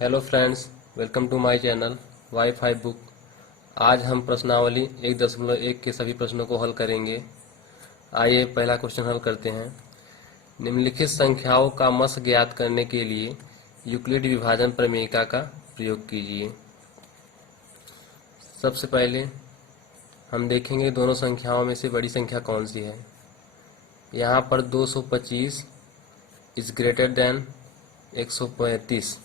Hello friends, welcome to my channel wifi book. आज हम प्रश्नावली 1.1 के सभी प्रश्नों को हल करेंगे। आइए पहला क्वेश्चन हल करते हैं। निम्नलिखित संख्याओं का मस ज्ञात करने के लिए यूक्लिड विभाजन प्रमेयिका का प्रयोग कीजिए। सबसे पहले हम देखेंगे दोनों संख्याओं में से बड़ी संख्या कौन सी है। यहाँ पर 225 इज ग्रेटर देन 135।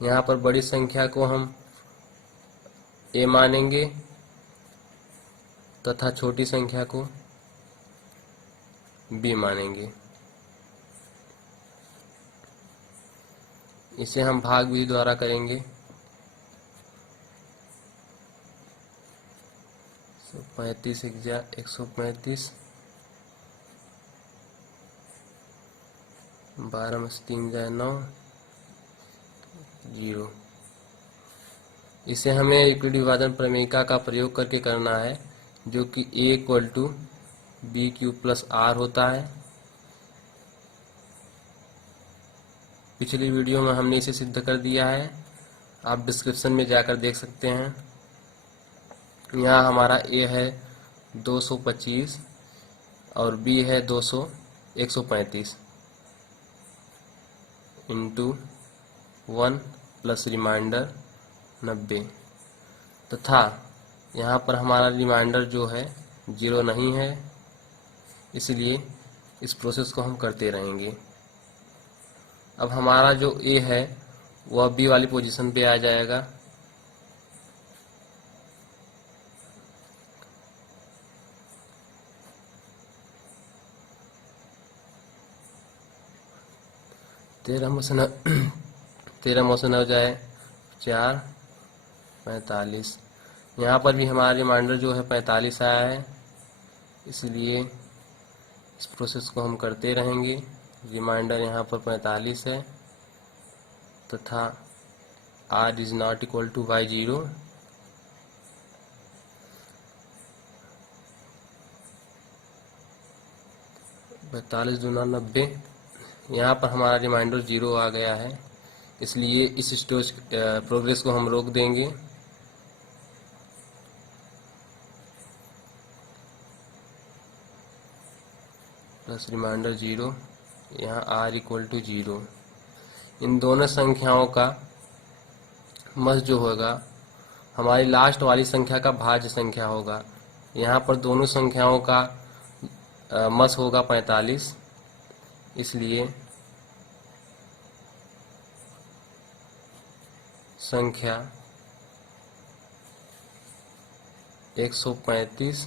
यहाँ पर बड़ी संख्या को हम ए मानेंगे तथा छोटी संख्या को बी मानेंगे। इसे हम भाग विधि द्वारा करेंगे। 135 135, 12 में से 3 जाए 9, 0। इसे हमें यूक्लिड विभाजन प्रमेयिका का प्रयोग करके करना है, जो कि a equal to b cube plus r होता है। पिछली वीडियो में हमने इसे सिद्ध कर दिया है, आप डिस्क्रिप्शन में जाकर देख सकते हैं। यहाँ हमारा a है 225 और b है 135 इंटू 1 प्लस रिमाइंडर 90, तथा यहाँ पर हमारा रिमाइंडर जो है 0 नहीं है, इसलिए इस प्रोसेस को हम करते रहेंगे। अब हमारा जो a है वह b वाली पोजीशन पे आ जाएगा। तेरह मोशन हो जाए 4 45। यहाँ पर भी हमारा रिमाइंडर जो है 45 आया है, इसलिए इस प्रोसेस को हम करते रहेंगे। रिमाइंडर यहाँ पर 45 है तथा r is not equal to y0। पैंतालीस दूना 90। यहाँ पर हमारा रिमाइंडर 0 आ गया है, इसलिए इस स्टेज प्रोग्रेस को हम रोक देंगे। प्लस रिमाइंडर 0, यहाँ r इक्वल टू 0। इन दोनों संख्याओं का मस जो होगा हमारी लास्ट वाली संख्या का भाज्य संख्या होगा। यहाँ पर दोनों संख्याओं का मस होगा 45, इसलिए संख्या 135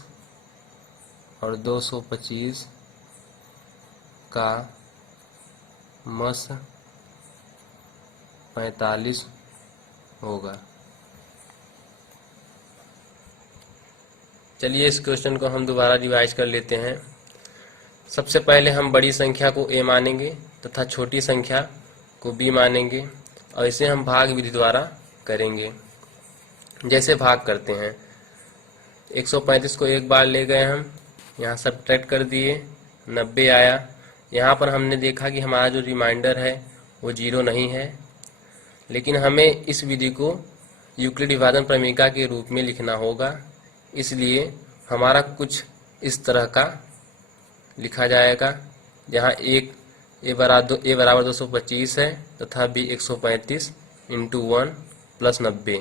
और 225 का मस 45 होगा। चलिए इस क्वेश्चन को हम दोबारा रिवाइज कर लेते हैं। सबसे पहले हम बड़ी संख्या को a मानेंगे तथा छोटी संख्या को b मानेंगे और इसे हम भाग विधि द्वारा करेंगे। जैसे भाग करते हैं, 135 को एक बार ले गए हम, यहाँ सब्ट्रैक्ट कर दिए, 90 आया। यहाँ पर हमने देखा कि हमारा जो रिमाइंडर है वो 0 नहीं है, लेकिन हमें इस विधि को यूक्लिड विभाजन प्रमेयिका के रूप में लिखना होगा, इसलिए हमारा कुछ इस तरह का लिखा जाएगा, जहाँ a बराबर 225 है तथा b 135 इंटू 1 प्लस 90,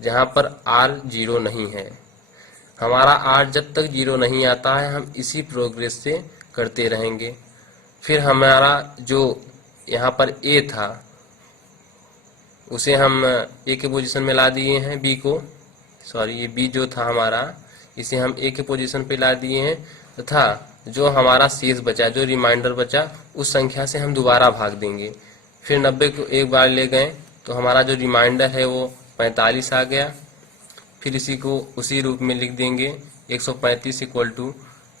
जहाँ पर r 0 नहीं है। हमारा r जब तक 0 नहीं आता है हम इसी प्रोग्रेस से करते रहेंगे। फिर हमारा जो यहाँ पर a था उसे हम a के पोजीशन में ला दिए हैं, ये b जो था हमारा, इसे हम a के पोजीशन पे ला दिए हैं, तथा जो हमारा शेष बचा, जो रिमाइंडर बचा, उस संख्या से हम दोबारा भाग देंगे। फिर 90 को एक बार ले गए तो हमारा जो रिमाइंडर है वो 45 आ गया। फिर इसी को उसी रूप में लिख देंगे, 135 इक्वल टू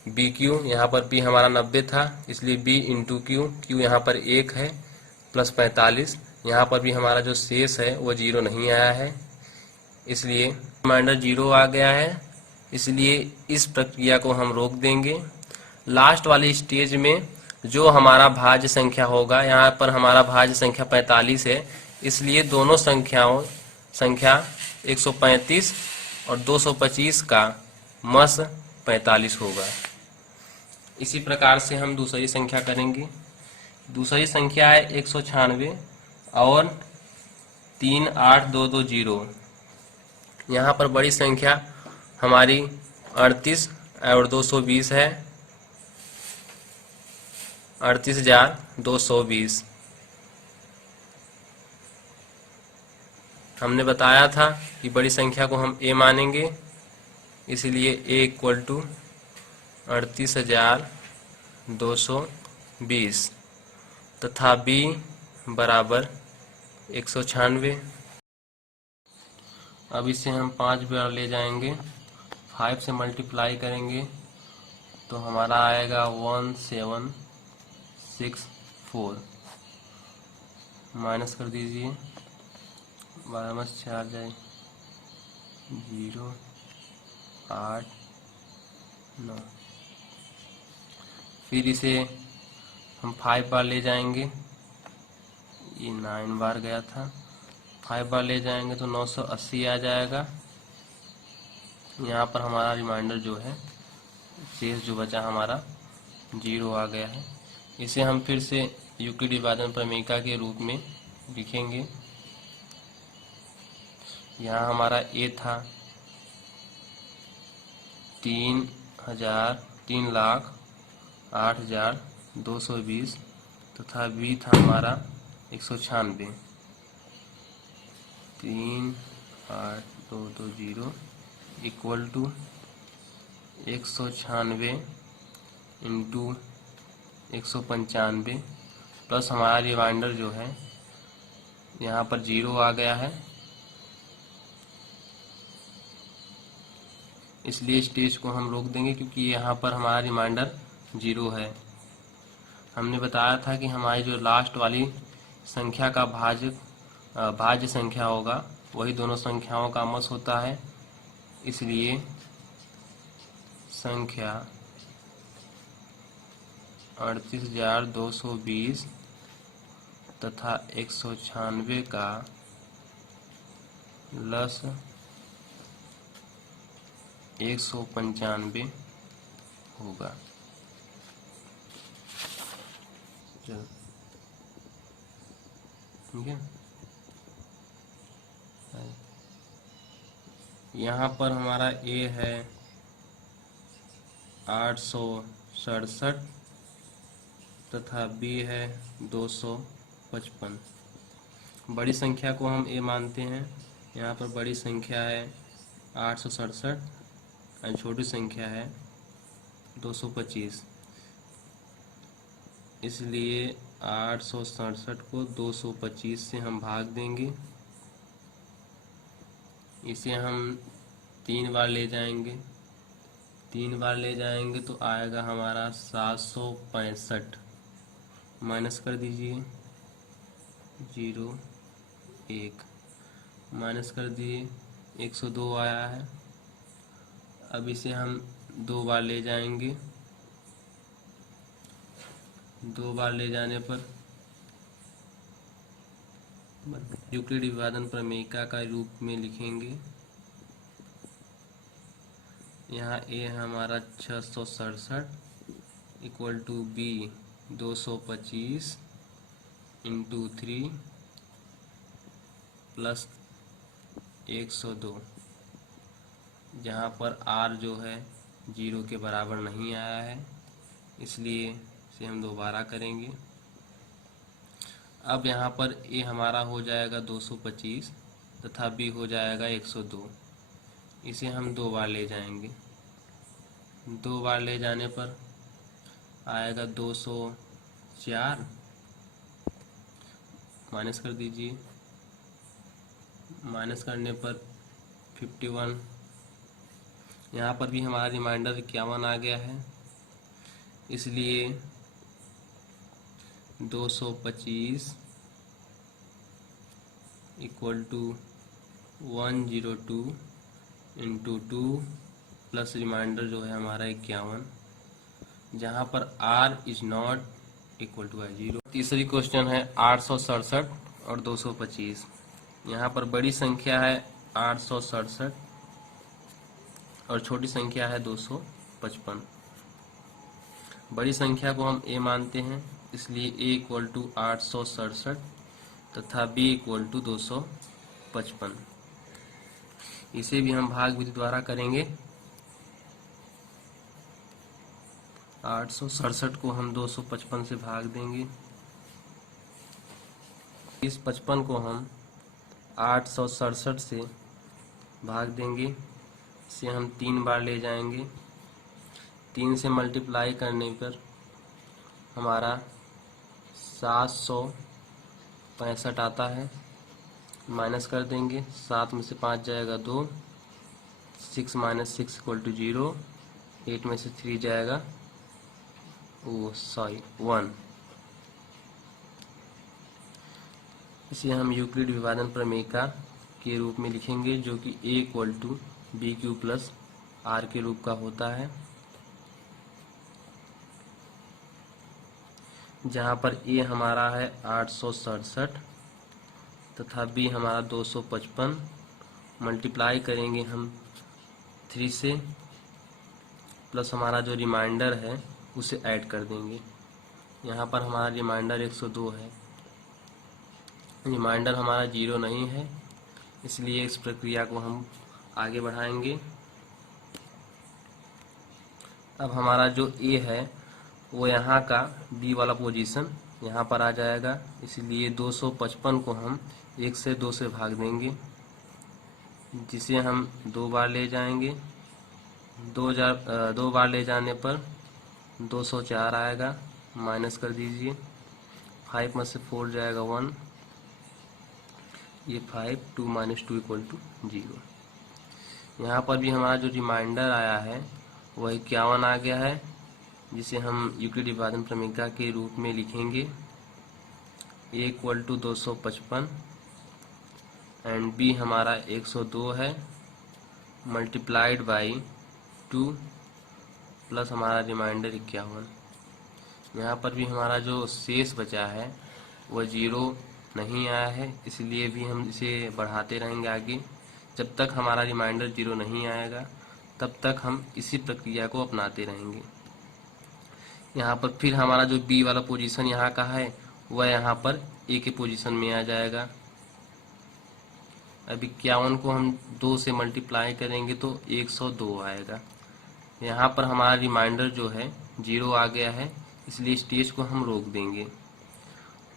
बी क्यू, यहाँ पर b हमारा 90 था इसलिए b इंटू क्यू, क्यू यहाँ पर 1 है, प्लस 45। यहाँ पर भी हमारा जो शेष है वो 0 नहीं आया है, इसलिए रिमाइंडर 0 आ गया है, इसलिए इस प्रक्रिया को हम रोक देंगे। लास्ट वाली स्टेज में जो हमारा भाज्य संख्या होगा, यहाँ पर हमारा भाज्य संख्या 45 है, इसलिए दोनों संख्या 135 और 225 का मस 45 होगा। इसी प्रकार से हम दूसरी संख्या करेंगे। दूसरी संख्या है 196 और 38220। यहाँ पर बड़ी संख्या हमारी 38 और 220 है, 38,220। हमने बताया था कि बड़ी संख्या को हम a मानेंगे, इसलिए a इक्वल टू 38,220 तथा b बराबर 196। अब इसे हम 5 बार ले जाएंगे, 5 से मल्टीप्लाई करेंगे तो हमारा आएगा 1764। माइनस कर दीजिए, 12 में 4 जाए 0, 8, 9। फिर इसे हम 5 बार ले जाएंगे, ये 9 बार गया था, 5 बार ले जाएंगे तो 980 आ जाएगा। यहाँ पर हमारा रिमाइंडर जो है, शेष जो बचा हमारा 0 आ गया है। इसे हम फिर से यूक्लिड विभाजन प्रमेयिका के रूप में लिखेंगे। यहाँ हमारा a था 3,08,220 तथा b था हमारा 196। 3,8,220 इक्वल टू 196 इंटू 195 प्लस हमारा रिमाइंडर जो है यहाँ पर 0 आ गया है, इसलिए स्टेज को हम रोक देंगे क्योंकि यहाँ पर हमारा रिमाइंडर 0 है। हमने बताया था कि हमारी जो लास्ट वाली संख्या का भाज्य संख्या होगा वही दोनों संख्याओं का मस होता है, इसलिए संख्या 38,220 तथा 196 का लस 195 होगा। ठीक है, यहाँ पर हमारा a है 867 तथा b है 255। बड़ी संख्या को हम a मानते हैं। यहाँ पर बड़ी संख्या है 867 और छोटी संख्या है 225, इसलिए 867 को 225 से हम भाग देंगे। इसे हम 3 बार ले जाएंगे, 3 बार ले जाएंगे तो आएगा हमारा 765। माइनस कर दीजिए, 0, 1, माइनस कर दिए, 102 आया है। अब इसे हम 2 बार ले जाएंगे, 2 बार ले जाने पर यूक्लिड विभाजन प्रमेयिका का रूप में लिखेंगे। यहाँ a हमारा 667 equal to b 225 into 3 plus 102, जहाँ पर r जो है 0 के बराबर नहीं आया है, इसलिए इसे हम दोबारा करेंगे। अब यहाँ पर a हमारा हो जाएगा 225 तथा b हो जाएगा 102। इसे हम 2 बार ले जाएंगे, 2 बार ले जाने पर आएगा 204। माइनस कर दीजिए, माइनस करने पर 51। यहाँ पर भी हमारा रिमाइंडर 51 आ गया है, इसलिए 225 equal to 102 into 2 plus reminder जो है हमारा 51, जहाँ पर r is not equal to 0। तीसरी क्वेश्चन है 867 और 225। यहाँ पर बड़ी संख्या है 867 और छोटी संख्या है 255। बड़ी संख्या को हम a मानते हैं, इसलिए a इक्वल टू 867 तथा b इक्वल टू 255। इसे भी हम भाग विधि द्वारा करेंगे। 867 को हम 255 से भाग देंगे। इस 55 को हम 867 से भाग देंगे। इसे हम 3 बार ले जाएंगे। 3 से मल्टीप्लाई करने पर हमारा 765 आता है। माइनस कर देंगे, 7 में से 5 जाएगा 2, 6 माइनस 6 इक्वल टू 0, 8 में से 3 जाएगा 1। इसे हम यूक्लिड विभाजन प्रमेय के रूप में लिखेंगे, जो कि a equal to B Q plus r के रूप का होता है, जहाँ पर a हमारा है 867 तथा b हमारा 255। मल्टीप्लाई करेंगे हम 3 से, प्लस हमारा जो रिमाइंडर है उसे ऐड कर देंगे। यहाँ पर हमारा रिमाइंडर 102 है। रिमाइंडर हमारा 0 नहीं है, इसलिए इस प्रक्रिया को हम आगे बढ़ाएंगे। अब हमारा जो a है वो यहाँ का b वाला पोजीशन यहाँ पर आ जाएगा, इसलिए 255 को हम 1 से 2 से भाग देंगे, जिसे हम 2 बार ले जाएंगे। 2 बार ले जाने पर 204 आएगा। माइनस कर दीजिए, 5 में से 4 जाएगा 1, ये 5, 2 माइनस 2 इक्वल टू 0। यहाँ पर भी हमारा जो रिमाइंडर आया है वह 51 आ गया है, जिसे हम यूक्लिड विभाजन प्रमेय के रूप में लिखेंगे। a equal to 255 and b हमारा 102 है, मल्टीप्लाइड बाई 2 प्लस हमारा रिमाइंडर 51। यहाँ पर भी हमारा जो शेष बचा है वह 0 नहीं आया है, इसलिए भी हम इसे बढ़ाते रहेंगे आगे। जब तक हमारा रिमाइंडर 0 नहीं आएगा तब तक हम इसी प्रक्रिया को अपनाते रहेंगे। यहाँ पर फिर हमारा जो b वाला पोजीशन यहाँ का है वह यहाँ पर a के पोजीशन में आ जाएगा। अब 51 को हम 2 से मल्टीप्लाई करेंगे तो 102 आएगा। यहाँ पर हमारा रिमाइंडर जो है 0 आ गया है, इसलिए स्टेज को हम रोक देंगे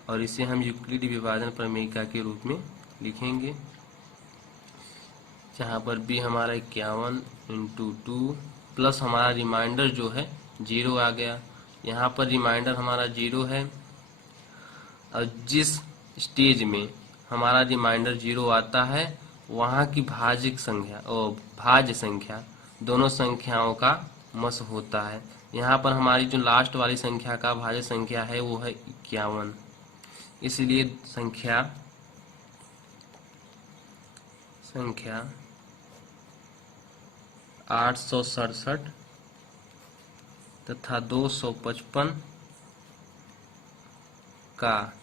और इसे हम यूक्लिड विभाजन प्रमेय के रूप में लिखेंगे, जहाँ पर b हमारा 51 इंटू 2 प्लस हमारा रिमाइंडर जो है 0 आ गया। यहाँ पर रिमाइंडर हमारा 0 है और जिस स्टेज में हमारा रिमाइंडर 0 आता है वहाँ की भाज्य संख्या और भाज्य संख्या दोनों संख्याओं का मस होता है। यहाँ पर हमारी जो लास्ट वाली संख्या का भाज्य संख्या है वो है 51, इसलिए संख्या 867 तथा 255 का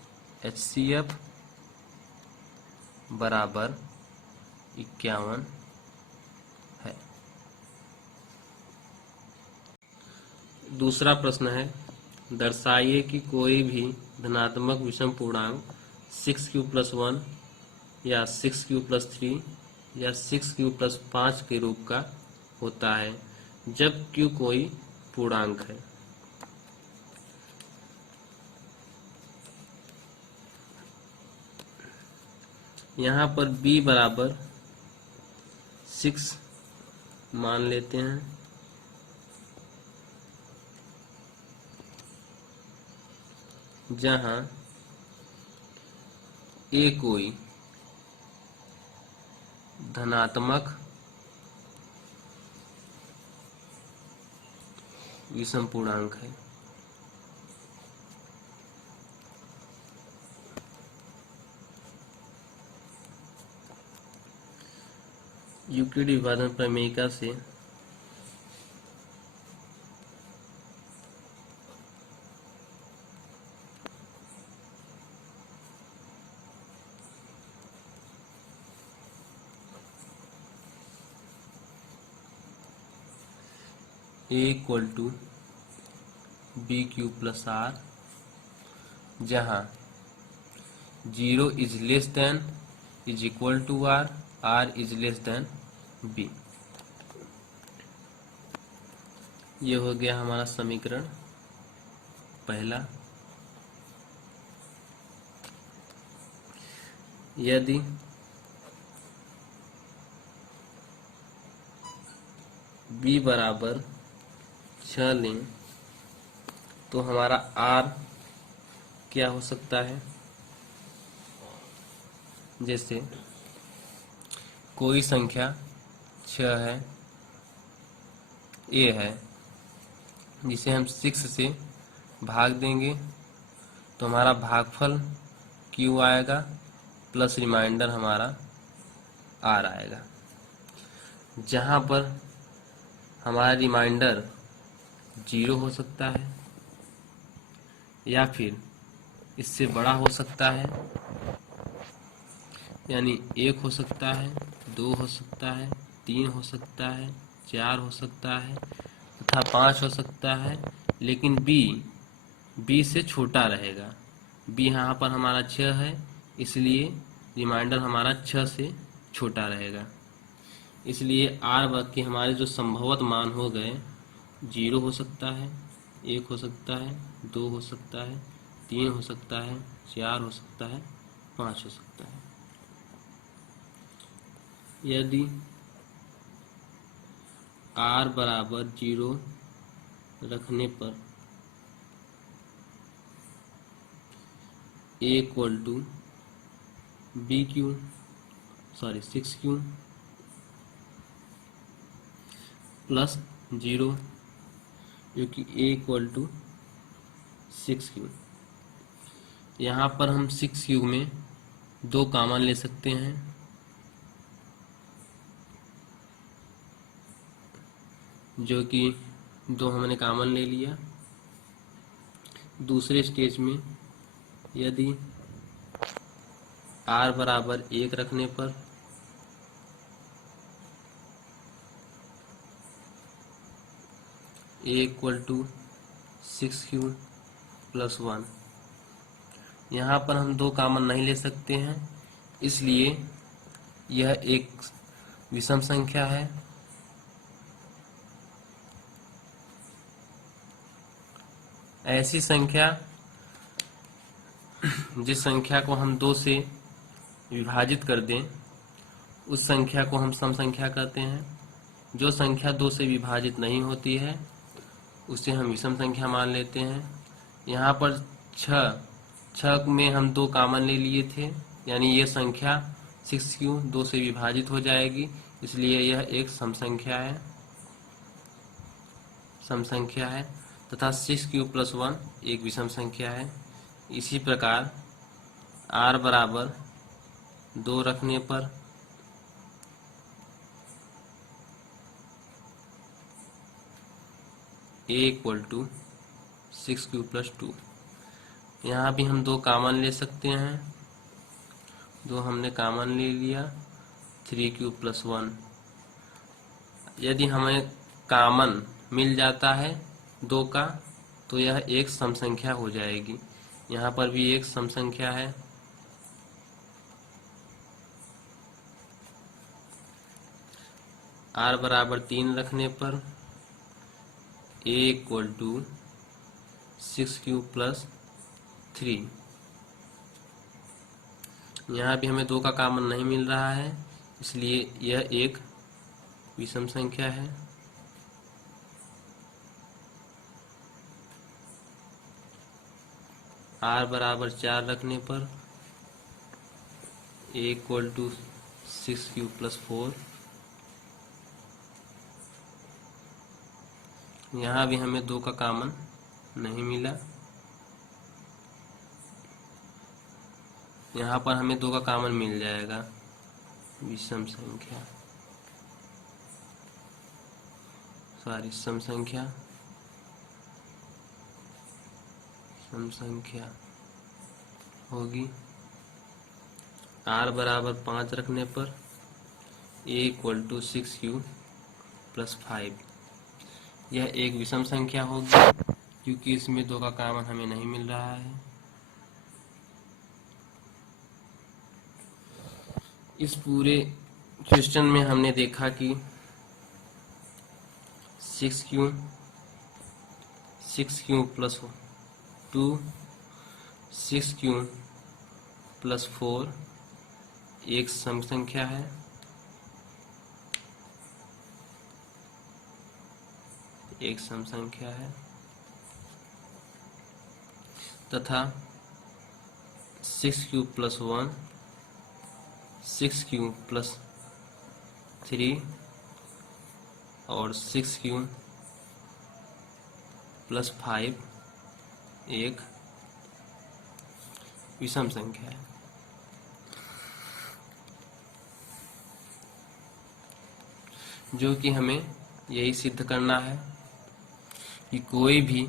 HCF बराबर 51 है। दूसरा प्रश्न है, दर्शाइए कि कोई भी धनात्मक विषम पूर्णांक 6q+1 या 6q+3 या 6q+5 के रूप का होता है जब q कोई पूर्णांक है। यहाँ पर b बराबर 6 मान लेते हैं, जहाँ a कोई धनात्मक विषम पूर्णांक है। यूक्लिड विभाजन प्रमेय से A equal to B Q plus R, जहाँ 0 is less than is equal to R is less than B. ये हो गया हमारा समीकरण पहला। यदि b बराबर 6 लें तो हमारा r क्या हो सकता है? जैसे कोई संख्या 6 है, a है, जिसे हम 6 से भाग देंगे तो हमारा भागफल q आएगा प्लस रिमाइंडर हमारा r आएगा। जहाँ पर हमारा रिमाइंडर 0 हो सकता है या फिर इससे बड़ा हो सकता है, यानी 1 हो सकता है, 2 हो सकता है, 3 हो सकता है, 4 हो सकता है तथा 5 हो सकता है, लेकिन b से छोटा रहेगा। b यहाँ पर हमारा 6 है, इसलिए रिमाइंडर हमारा 6 से छोटा रहेगा। इसलिए r वर्ग के हमारे जो संभवत मान हो गए 0 हो सकता है, 1 हो सकता है, 2 हो सकता है, 3 हो सकता है, 4 हो सकता है, 5 हो सकता है। यदि r बराबर 0 रखने पर a equal to B q 6q plus 0, क्योंकि a इक्वल टू 6q। यहाँ पर हम 6q में 2 कॉमन ले सकते हैं, जो कि 2 हमने कॉमन ले लिया। दूसरे स्टेज में यदि r बराबर 1 रखने पर a equal to 6q plus 1, यहाँ पर हम 2 कॉमन नहीं ले सकते हैं, इसलिए यह एक विषम संख्या है। ऐसी संख्या जिस संख्या को हम 2 से विभाजित कर दें उस संख्या को हम सम संख्या कहते हैं। जो संख्या 2 से विभाजित नहीं होती है उसे हम विषम संख्या मान लेते हैं। यहाँ पर 6 में हम 2 कॉमन ले लिए थे, यानी ये संख्या 6q 2 से विभाजित हो जाएगी, इसलिए यह एक सम संख्या है तथा 6q प्लस 1 एक विषम संख्या है। इसी प्रकार r बराबर 2 रखने पर a equal to 6q plus 2, यहाँ भी हम 2 कॉमन ले सकते हैं, 2 हमने कॉमन ले लिया, 3q प्लस 1। यदि हमें कॉमन मिल जाता है 2 का तो यह एक सम संख्या हो जाएगी। यहाँ पर भी एक सम संख्या है। r बराबर 3 रखने पर a equal to 6q plus 3, यहाँ भी हमें 2 का कॉमन नहीं मिल रहा है, इसलिए यह एक विषम संख्या है। r बराबर 4 रखने पर a equal to 6q plus 4, यहाँ भी हमें 2 का कॉमन नहीं मिला, यहाँ पर हमें 2 का कॉमन मिल जाएगा। विषम संख्या सम संख्या होगी। r बराबर 5 रखने पर a equal to 6q plus 5, यह एक विषम संख्या होगी क्योंकि इसमें 2 का कॉमन हमें नहीं मिल रहा है। इस पूरे क्वेश्चन में हमने देखा कि 6 क्यूब प्लस 2, 6 क्यूब प्लस 4 एक सम संख्या है, तथा 6 क्यूब प्लस 1, 6 क्यूब प्लस 3 और 6 क्यूब प्लस 5 एक विषम संख्या है। जो कि हमें यही सिद्ध करना है कि कोई भी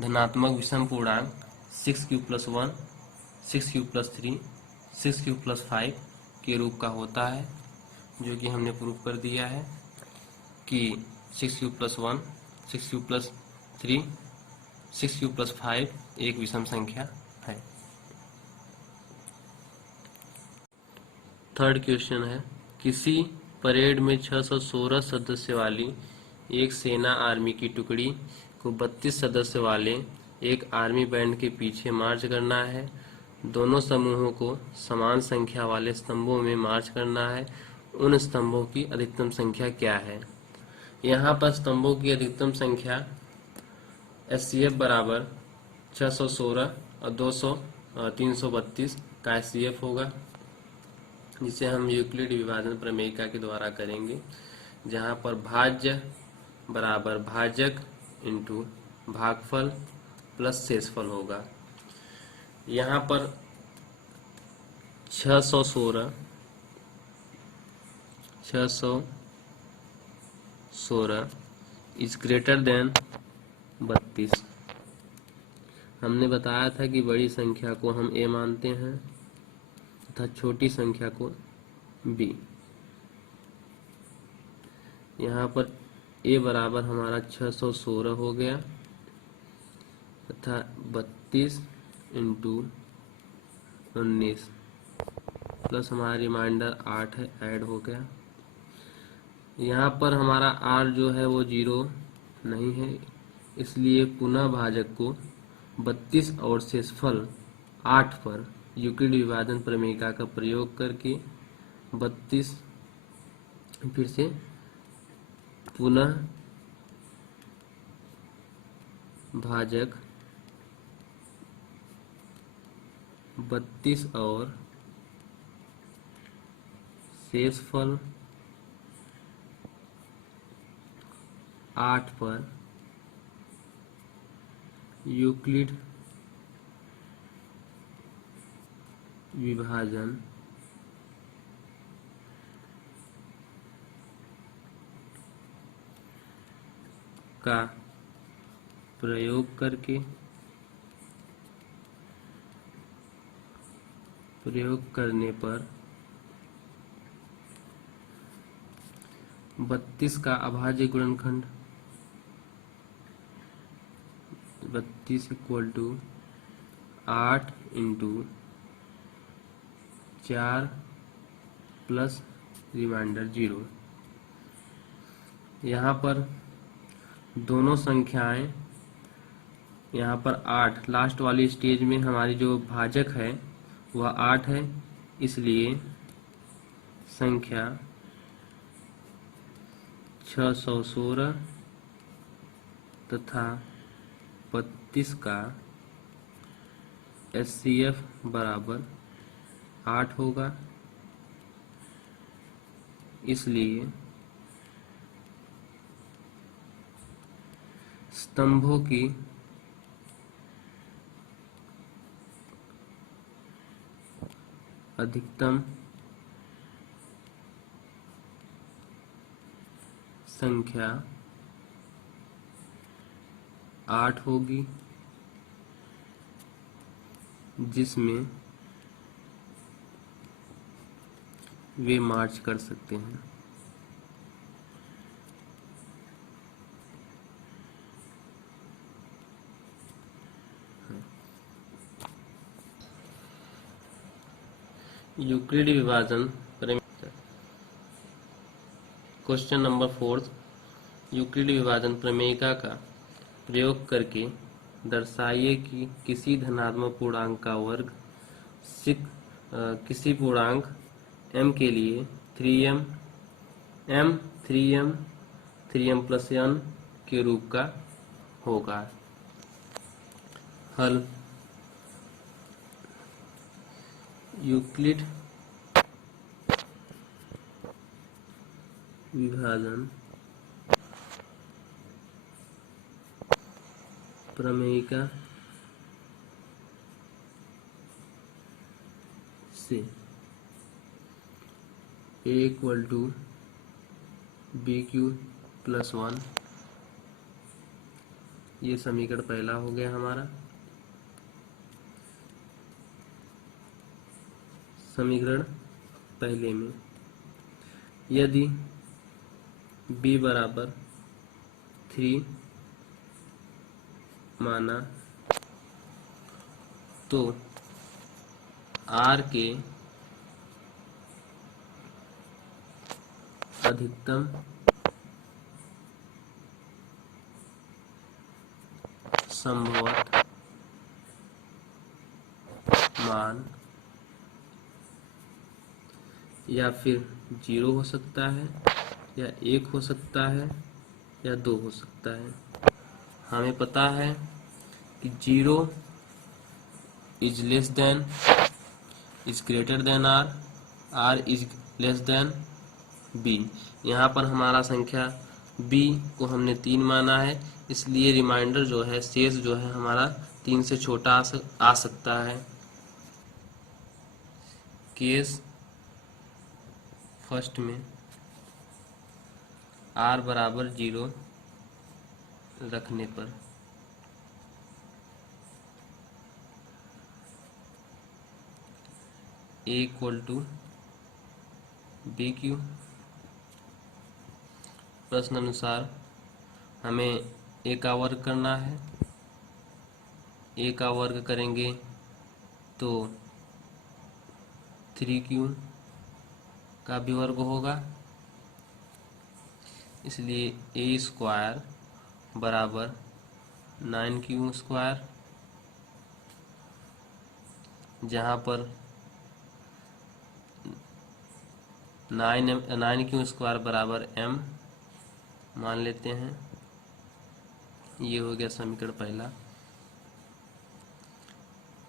धनात्मक विषम पूर्णांक 6 cube plus 1, 6 cube plus 3, 6 cube plus 5 के रूप का होता है, जो कि हमने प्रूव कर दिया है कि 6 cube plus 1, 6 cube plus 3, 6 cube plus 5 एक विषम संख्या है। थर्ड क्वेश्चन है, किसी परेड में 616 सदस्य वाली एक सेना आर्मी की टुकड़ी को 32 सदस्य वाले एक आर्मी बैंड के पीछे मार्च करना है। दोनों समूहों को समान संख्या वाले स्तंभों में मार्च करना है। उन स्तंभों की अधिकतम संख्या क्या है? यहाँ पर स्तंभों की अधिकतम संख्या SCF बराबर 616 और 332 का SCF होगा, जिसे हम यूक्लिड विभाजन प्रमेयिका के द्वारा करेंगे, जहाँ पर भाज्य बराबर भाजक इंटू भागफल प्लस शेषफल होगा। यहाँ पर 616 इज ग्रेटर देन 32। हमने बताया था कि बड़ी संख्या को हम A मानते हैं तथा छोटी संख्या को B। यहाँ पर A बराबर हमारा 616 हो गया तथा 32 इंटू 19 प्लस हमारा रिमाइंडर 8 है, ऐड हो गया। यहाँ पर हमारा R जो है वो 0 नहीं है, इसलिए पुनः भाजक को 32 और शेषफल 8 पर यूक्लिड विभाजन प्रमेयिका का प्रयोग करके 32 फिर से पुनः भाजक 32 और शेषफल 8 पर यूक्लिड विभाजन का प्रयोग करने पर 32 का अभाज्य गुणनखंड 32 equal to 8 into 4 plus reminder 0। यहाँ पर दोनों संख्याएं, यहाँ पर 8 लास्ट वाली स्टेज में हमारी जो भाजक है वह 8 है, इसलिए संख्या 616 तथा 32 का SCF बराबर 8 होगा। इसलिए स्तंभों की अधिकतम संख्या 8 होगी, जिसमें वे मार्च कर सकते हैं। यूक्लिड विभाजन क्वेश्चन नंबर 4 यूक्लिड विभाजन प्रमेयिका का प्रयोग करके दर्शाइए कि किसी धनात्मक पूर्णांक का वर्ग किसी पूर्णांक m के लिए 3m 3m प्लस n के रूप का होगा। हल। यूक्लिड विभाजन प्रमेयिका से a equal to B Q plus 1, ये समीकरण पहला हो गया हमारा। समीकरण पहले में यदि b बराबर 3 माना तो r के अधिकतम संभवत मान या फिर 0 हो सकता है, या 1 हो सकता है, या 2 हो सकता है। हमें पता है कि 0 is less than is greater than r is less then b। यहाँ पर हमारा संख्या b को हमने 3 माना है, इसलिए रिमाइंडर जो है, शेष जो है हमारा 3 से छोटा आ सकता है। केस फर्स्ट में r बराबर 0 रखने पर a equal to B q. प्रश्न अनुसार हमें a का वर्ग करना है। a का वर्ग करेंगे तो 3q का भी वर्ग होगा, इसलिए a स्क्वायर बराबर 9q स्क्वायर, जहाँ पर 9q स्क्वायर बराबर m मान लेते हैं। ये हो गया समीकरण पहला।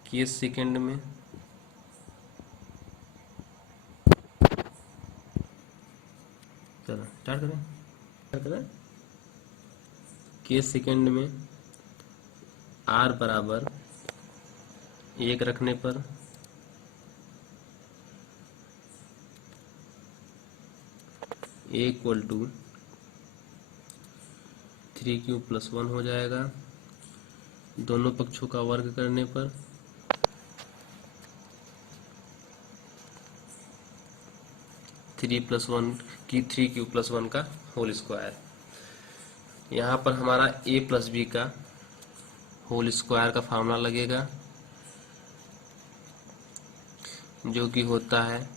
केस सेकंड में चलो स्टार्ट करें। केस सेकंड में r बराबर 1 रखने पर a equal to 3q plus 1 हो जाएगा। दोनों पक्षों का वर्ग करने पर 3q प्लस 1 का होल स्क्वायर। यहाँ पर हमारा a प्लस बी का होल स्क्वायर का फार्मूला लगेगा, जो कि होता है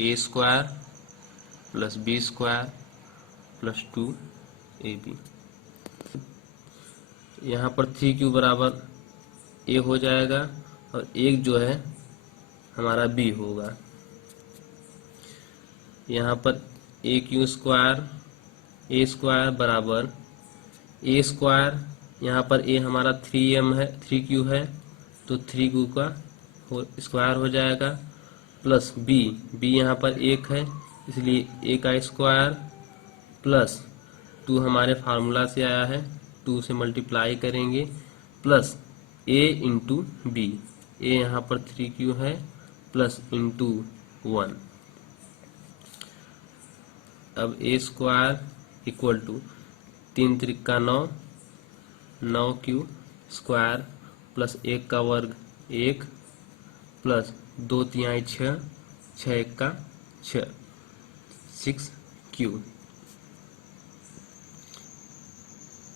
a square plus b square plus 2ab। यहाँ पर 3q बराबर a हो जाएगा और एक जो है हमारा b होगा। यहाँ पर a स्क्वायर बराबर a स्क्वायर, यहाँ पर a हमारा 3q है तो 3q का स्क्वायर हो जाएगा, प्लस b यहाँ पर 1 है इसलिए a का स्क्वायर प्लस 2 हमारे फार्मूला से आया है, 2 से मल्टीप्लाई करेंगे, plus a into b, a यहाँ पर 3q है प्लस इंटू 1। अब a स्क्वायर इक्वल टू 3 त्रिका 9, 9q स्क्वायर प्लस 1 का वर्ग 1 प्लस 2 तिहाई 6, 6 1 का 6, 6q।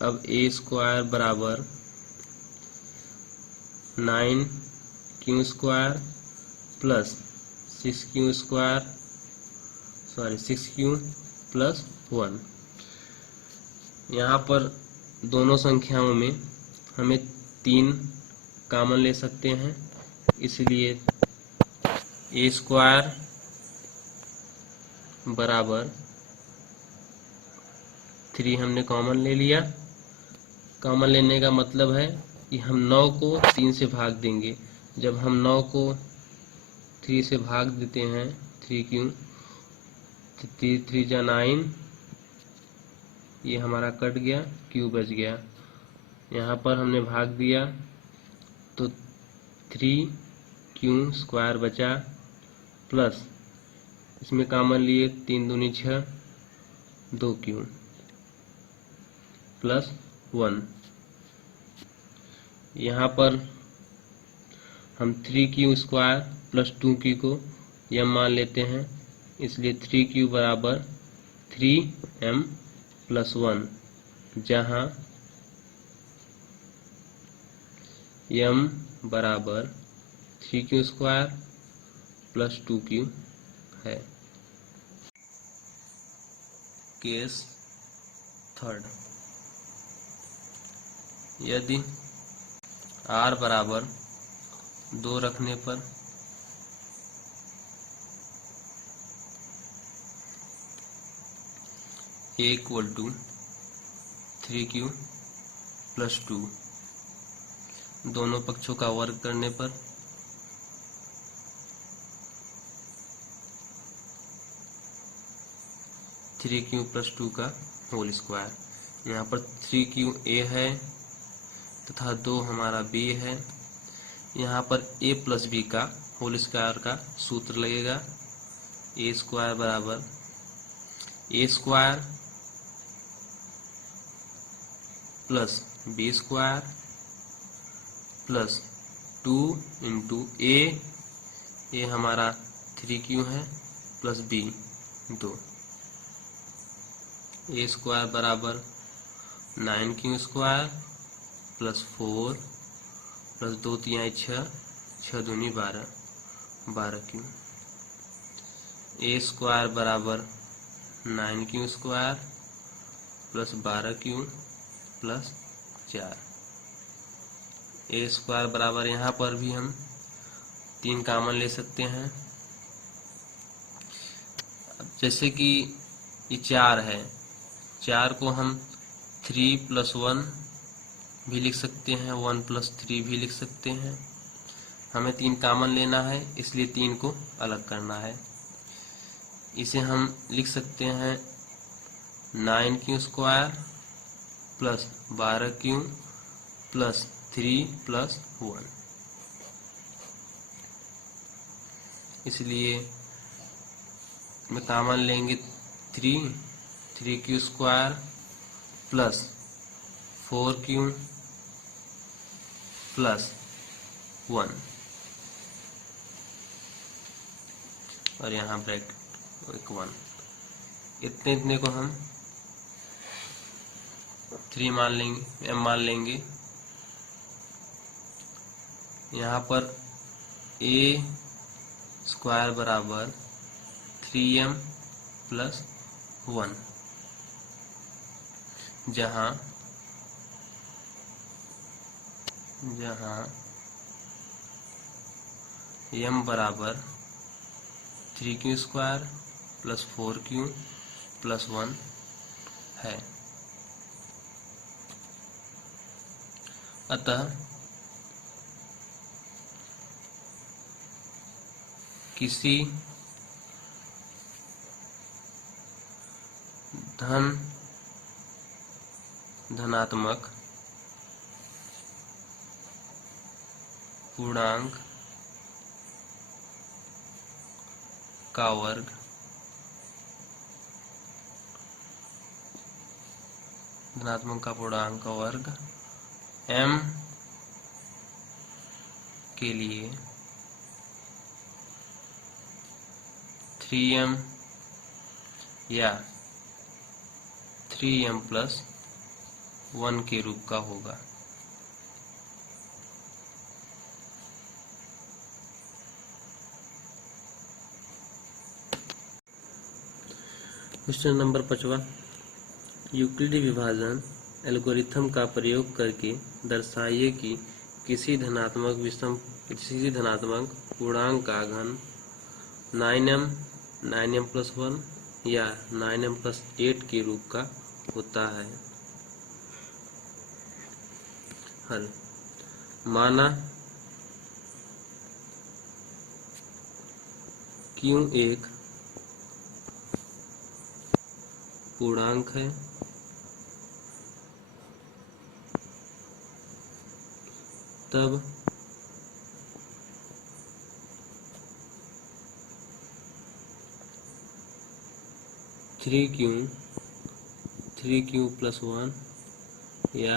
अब a स्क्वायर बराबर 9q square plus 6q plus 1। यहाँ पर दोनों संख्याओं में हमें 3 कॉमन ले सकते हैं, इसलिए a स्क्वायर बराबर 3 हमने कॉमन ले लिया। कॉमन लेने का मतलब है कि हम 9 को 3 से भाग देंगे। जब हम 9 को 3 से भाग देते हैं, 3q 3 जा 9, ये हमारा कट गया, q बच गया। यहाँ पर हमने भाग दिया तो 3q स्क्वायर बचा, प्लस इसमें कॉमन लिए 3 दूनी 6, 2q प्लस 1। यहाँ पर हम 3q स्क्वायर प्लस 2q को m मान लेते हैं, इसलिए 3q बराबर 3m प्लस 1, जहाँ m बराबर 3q स्क्वायर प्लस 2q है। केस थर्ड, यदि r बराबर 2 रखने पर a equal to 3q plus 2, दोनों पक्षों का वर्ग करने पर 3q प्लस 2 का होल स्क्वायर। यहाँ पर 3q a है तथा 2 हमारा b है। यहाँ पर a प्लस b का होल स्क्वायर का सूत्र लगेगा। a स्क्वायर बराबर a square plus b square plus 2 into a हमारा 3q है प्लस b 2। a स्क्वायर बराबर 9q स्क्वायर प्लस 4 प्लस 2 तिहाई 6, 6 दूनी 12, 12q। a स्क्वायर बराबर 9q square plus 12q plus 4। a square बराबर, यहाँ पर भी हम 3 कॉमन ले सकते हैं। अब जैसे कि ये 4 है, 4 को हम 3 प्लस 1 भी लिख सकते हैं, 1 प्लस 3 भी लिख सकते हैं। हमें 3 कॉमन लेना है, इसलिए 3 को अलग करना है। इसे हम लिख सकते हैं 9q square plus 12q plus 3 plus 1। इसलिए में कॉमन लेंगे 3q square plus 4q plus 1 और यहाँ ब्रैकेट 1। इतने को हम 3 मान लेंगे, m मान लेंगे। यहाँ पर a स्क्वायर बराबर 3m प्लस 1, जहाँ m बराबर 3q square plus 4q plus 1 है। अतः किसी धनात्मक पूर्णांक का वर्ग m के लिए 3m या 3m प्लस 1 के रूप का होगा। क्वेश्चन नंबर 5वां, यूक्लिडी विभाजन एल्गोरिथम का प्रयोग करके दर्शाइए कि किसी धनात्मक पूर्णांक का घन 9m 9m+1 या 9m+8 के रूप का होता है। हल, माना क्यों एक पूर्णांक है, तब थ्री क्यू +1 या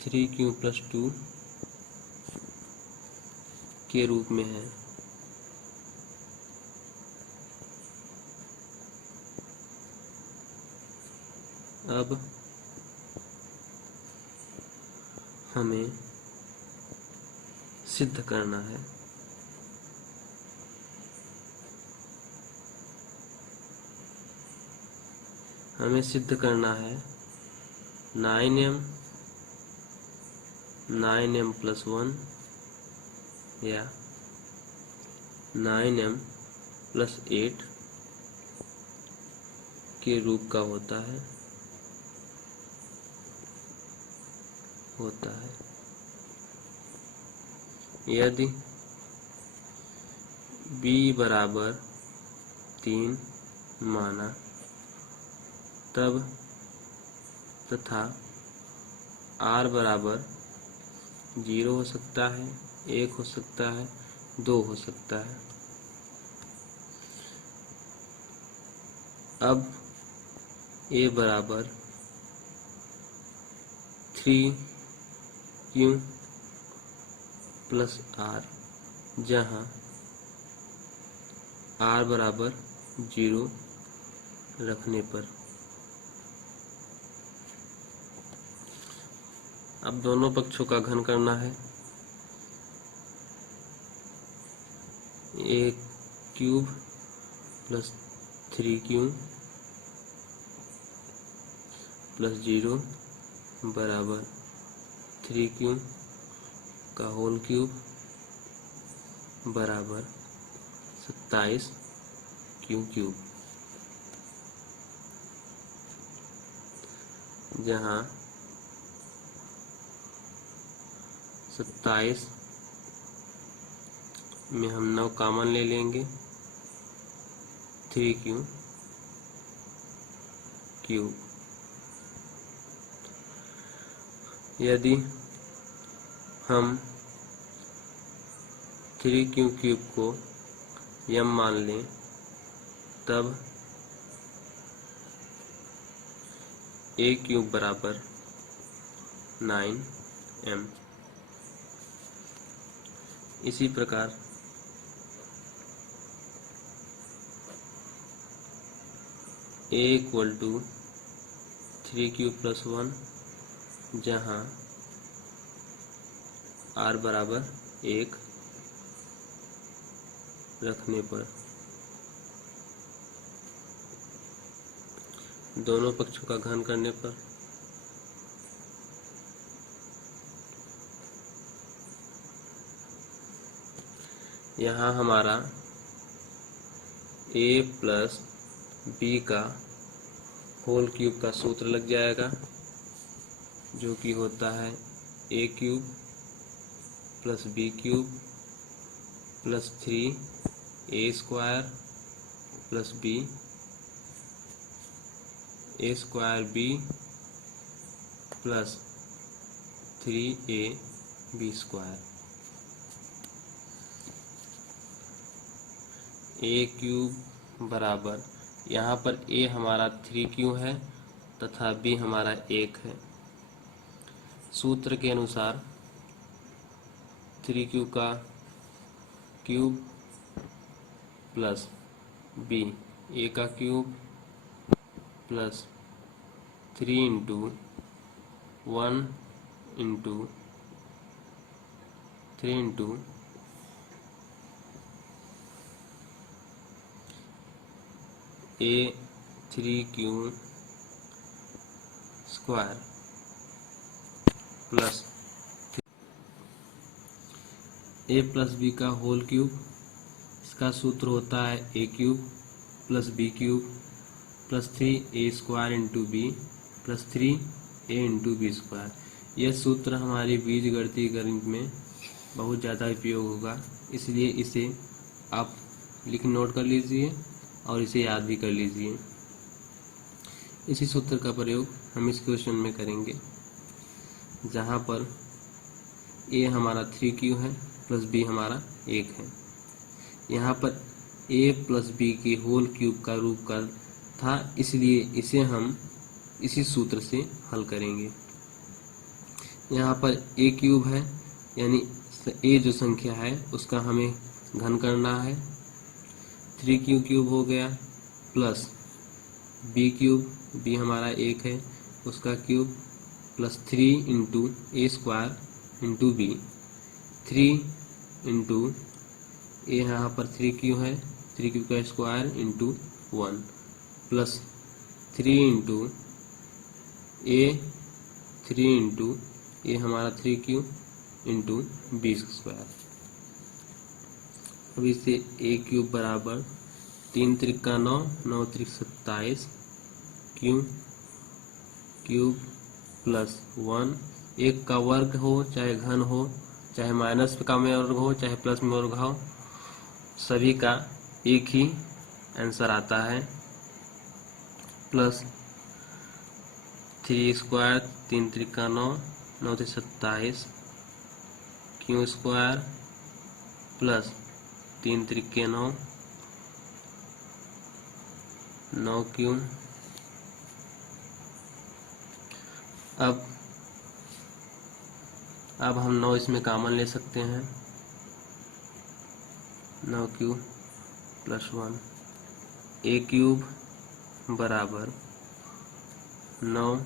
3q+2 के रूप में है। अब हमें सिद्ध करना है। हमें सिद्ध करना है 9m+1 या 9m+8 के रूप का होता है। यदि b बराबर 3 माना, तब तथा r बराबर 0 हो सकता है, 1 हो सकता है, 2 हो सकता है। अब a बराबर 3q + r, जहाँ r बराबर 0 रखने पर। अब दोनों पक्षों का घन करना है। a³ + 3q + 0 बराबर 3q³ बराबर 27q³, जहाँ 27 में हम 9 कॉमन ले लेंगे, 3q³। यदि हम 3q³ को m मान लें, तब a³ बराबर 9m। इसी प्रकार a = 3q+1, जहाँ r बराबर 1 रखने पर। दोनों पक्षों का घन करने पर यहाँ हमारा a + b का होल क्यूब का सूत्र लग जाएगा, जो कि होता है a³ + b³ + 3a² + b a²b + 3ab²। a³ बराबर, यहाँ पर a हमारा 3q है तथा b हमारा 1 है। सूत्र के अनुसार 3q का क्यूब प्लस b a का cube plus 3 × 1 × 3 × A3Q square plus A+B का होल क्यूब, इसका सूत्र होता है A³ + B³ + 3A² into B + 3A into B²। यह सूत्र हमारे बीजगणितीय गणित में बहुत ज़्यादा उपयोग होगा, इसलिए इसे आप नोट कर लीजिए और इसे याद भी कर लीजिए। इसी सूत्र का प्रयोग हम इस क्वेश्चन में करेंगे, जहाँ पर A हमारा 3Q है प्लस B हमारा 1 है। यहाँ पर A प्लस B के होल क्यूब का रूप का था, इसलिए इसे हम इसी सूत्र से हल करेंगे। यहाँ पर A³ है, यानी A जो संख्या है उसका हमें घन करना है। 3Q³ हो गया प्लस B³ B हमारा 1 है उसका cube plus 3 into A² into B, 3 into A यहाँ पर 3Q है, 3Q का square into 1 plus 3 into A, 3 into A हमारा 3Q इंटू B²। अब इसे A³ बराबर 3 त्रिका 9, 9 त्रिक 27 क्यूब प्लस 1। 1 का वर्ग हो चाहे घन हो, चाहे माइनस का में वर्ग हो चाहे प्लस में वर्ग हो, सभी का एक ही आंसर आता है। प्लस 3² 3 त्रिका 9, 9 त्रिक 27 Q² प्लस 3 त्रिके 9, 9Q। अब हम 9 इसमें कॉमन ले सकते हैं, 9Q प्लस 1। A³ बराबर 9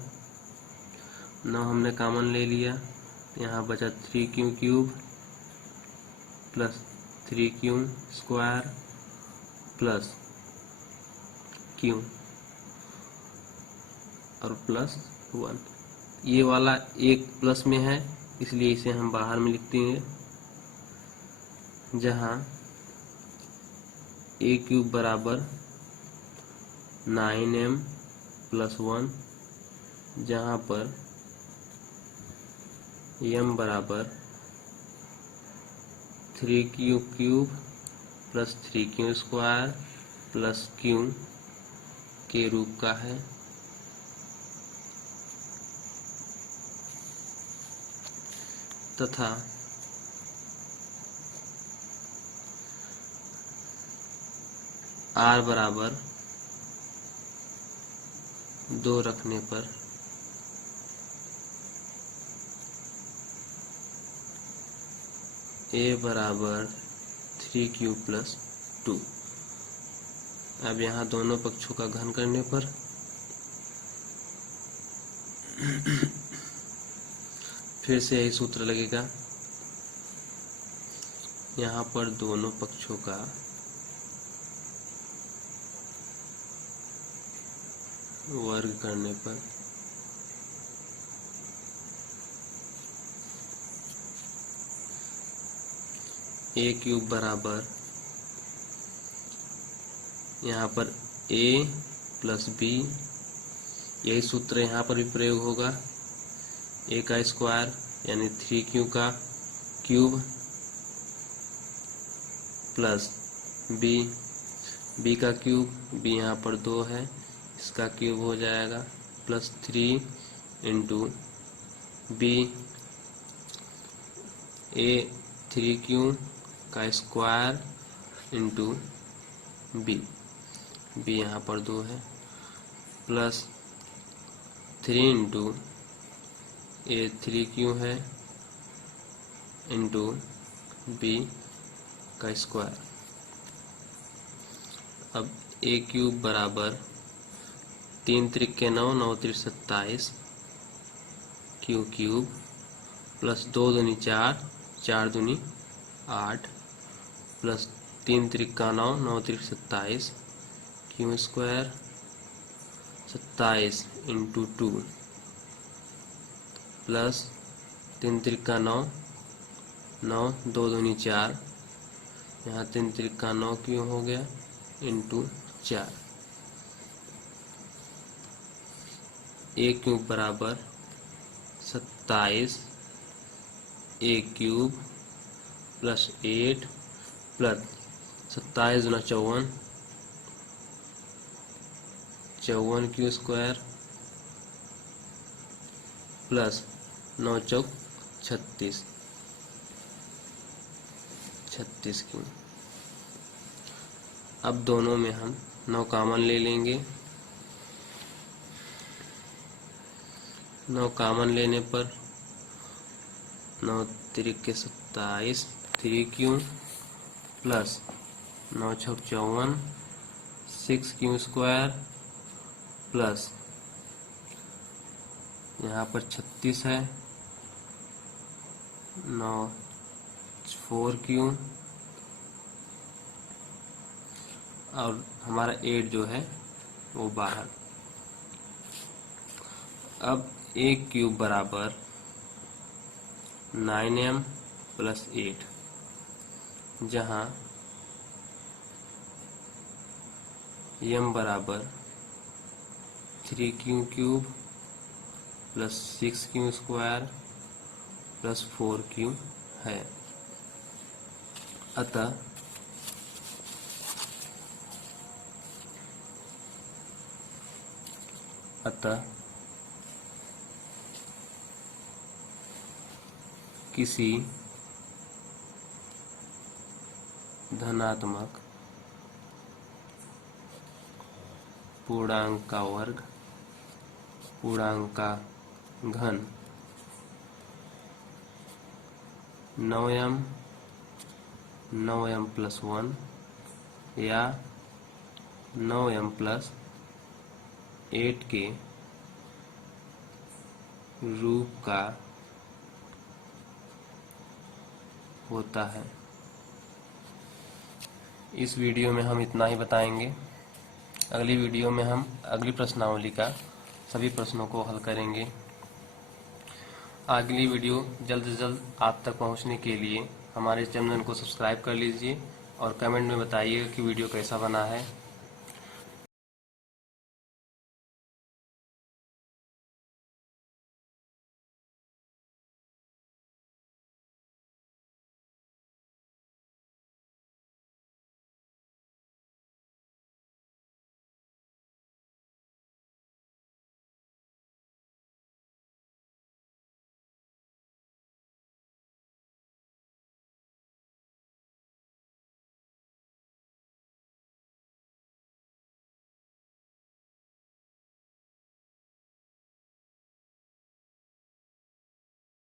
हमने कॉमन ले लिया, यहाँ बचा 3Q³ plus 3Q² plus Q और प्लस 1। ये वाला एक प्लस में है, इसलिए इसे हम बाहर में लिखते हैं, जहाँ A³ बराबर 9M प्लस 1, जहाँ पर M बराबर 3Q³ plus 3Q² plus Q के रूप का है। तथा R बराबर 2 रखने पर A बराबर 3Q प्लस 2। अब यहाँ दोनों पक्षों का घन करने पर फिर से यही सूत्र लगेगा, यहाँ पर दोनों पक्षों का वर्ग करने पर A³ बराबर यहाँ पर A प्लस B, यही सूत्र यहाँ पर भी प्रयोग होगा। A का स्क्वायर यानी 3Q का क्यूब प्लस B का क्यूब, B यहाँ पर 2 है, इसका क्यूब हो जाएगा plus 3 into B, A 3Q का स्क्वायर इंटू B यहाँ पर 2 है, प्लस 3 इंटू A 3Q है इंटू B का स्क्वायर। अब A³ बराबर 3 त्रिके 9, 9 त्रिक 27 Q³ प्लस 2 दूनी 4, 4 दूनी 8 प्लस 3 त्रिका 9, 9 त्रिक 27 क्यू स्क्वायर 27 इंटू 2 प्लस 3 त्रिका 9, 9 2 दूनी 4, यहाँ 3 त्रिका 9 क्यों हो गया इंटू 4। ए क्यूब बराबर 27 ए क्यूब प्लस 8 प्लस 27 दूना 54, 54 क्यू स्क्वायर प्लस 9 चौक 36, 36 क्यू। अब दोनों में हम 9 कॉमन ले लेंगे। 9 कॉमन लेने पर 9 त्रिके 27 3 क्यू प्लस 9 छक 54 6 क्यू स्क्वायर प्लस यहाँ पर 36 है 9 4 क्यू और हमारा 8 जो है वो बाहर। अब ए क्यूब बराबर 9m प्लस 8, जहाँ m बराबर 3q cube plus 6q square plus 4q है। अतः किसी धनात्मक पूर्णांक का वर्ग पूर्णांक का घन 9m 9m प्लस 1 या 9m प्लस 8 के रूप का होता है। इस वीडियो में हम इतना ही बताएंगे। अगली वीडियो में हम अगली प्रश्नावली का सभी प्रश्नों को हल करेंगे। अगली वीडियो जल्द से जल्द आप तक पहुंचने के लिए हमारे चैनल को सब्सक्राइब कर लीजिए और कमेंट में बताइए कि वीडियो कैसा बना है।